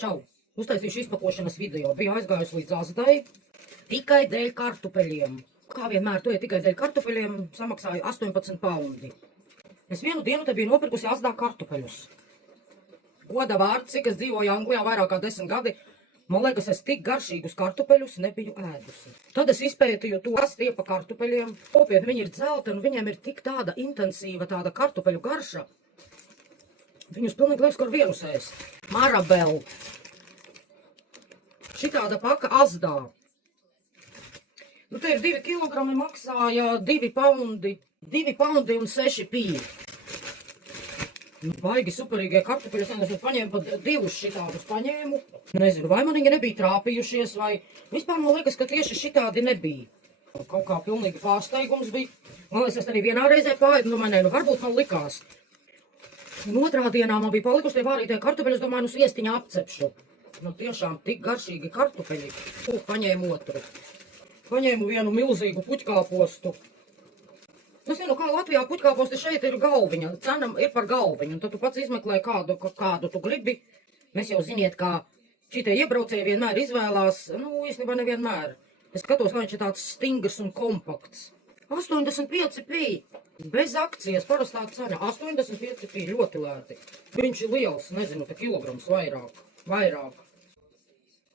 Čau! Uztaisīšu izpakošanas video. Biju aizgājusi līdz Azdai tikai dēļ kartupeļiem. Kā vienmēr, to tikai dēļ kartupeļiem samaksāju 18 paundi. Es vienu dienu te biju nopirkusi Azdā kartupeļus. Goda vārds, cik es dzīvoju Anglijā vairāk kā 10 gadi, man liekas, es tik garšīgus kartupeļus nebiju ēdusi. Tad es izpētīju to, kas tie pa kartupeļiem. Nopietni, viņi ir dzelteni, un viņiem ir tik tāda intensīva tāda kartupeļu garša. Viņus pilnīgi liekas, kur vienu sēst. Marabel. Šitāda paka Azdā. Nu, te ir 2 kilogrami, maksāja 2 paundi. 2 paundi un 6p. Nu, baigi superīgie kartupeļi. Es paņēmu pat 2 šitādus paņēmu. Nezinu, vai man viņi nebija trāpījušies, vai... Vispār man liekas, ka tieši šitādi nebija. Kaut kā pilnīgi pārsteigums bija. Man liekas, es arī vienā reizē pāēdu, domāju, nē, nu varbūt man likās. Un otrā dienā man bija palikuši tie vārītie kartupeļi, es domāju, nu sviestiņā apcepšu. Nu tiešām tik garšīgi kartupeļi. Paņēmu otru. Paņēmu vienu milzīgu puķkāpostu. Es zinu, kā Latvijā puķkāposti šeit ir galviņa. Cena ir par galviņu. Un tad tu pats izmeklē, kādu tu gribi. Mēs jau ziniet, kā šitie iebraucēji vienmēr izvēlās. Nu, īstenībā nevienmēr. Es skatos, lai viņš ir tāds stingrs un kompakts. 85p. Bez akcijas, parastā cena. 85p. Ļoti lēti. Viņš ir liels, nezinu, te kilograms vairāk.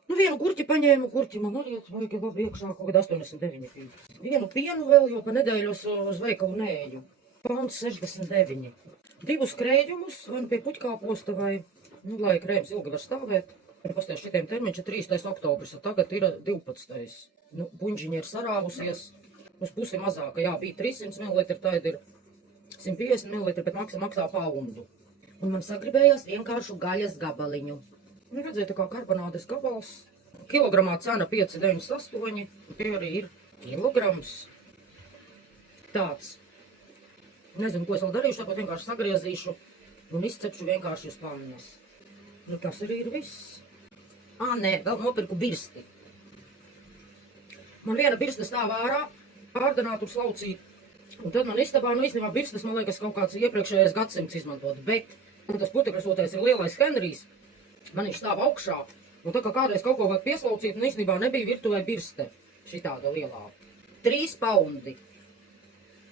Nu, vienu kurķi paņēmu, kurķi man arī vajag labi iekšā kaut kad 89p. Vienu pienu vēl, jo pa nedēļos uz veikalu neeju. Pauns 69. 2 skrēģumus, vai pie puķkāposta, vai, nu, lai krēms ilgi var stāvēt. Pasties šitiem termiņš ir 3. oktobris, tagad ir 12. Nu, buņģiņa ir sarāvusies. Uz pusi mazāka, jā, bija 300 ml, tagad ir 150 ml, bet maksā paundu. Un man sagribējās vienkāršu gaļas gabaliņu. Nu, redzēju, tā kā karbonādes gabals. Kilogramā cena 5,98, tie arī ir kilograms. Tāds. Nezinu, ko es vēl darīšu, tāpat vienkārši sagriezīšu un izcepšu vienkārši uz pannas. Nu, tas arī ir viss. Nē, vēl nopirku birsti. Man viena birste stāv ārā, pārdanāt un slaucīt. Un tad man istabā, nu īstenībā birstes, man liekas, kaut kāds iepriekšējais gadsimts izmantot. Bet, un tas putekļsotais ir lielais Henrijs, man viņš stāv augšā. Un tā kā kādreiz kaut ko vajag pieslaucīt, un īstenībā nebija virtuvē birste. Šitāda lielā. 3 paundi.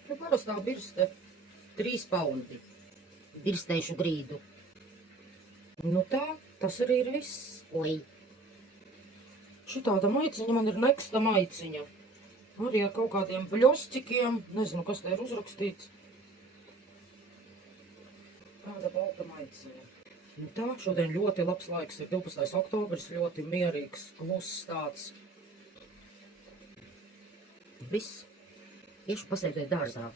Nu, parastā birste. 3 paundi. Birstēšu grīdu. Nu tā, tas arī ir viss. Oi. Šitāda maiciņa man ir neksta maiciņa. Arī ar kaut kādiem bļoscikiem. Nezinu, kas te ir uzrakstīts. Tāda balta maiciņa. Nu tā, šodien ļoti labs laiks. Ir 12. oktobris, ļoti mierīgs, kluss tāds. Viss. Iešu pasēdēt dārzā.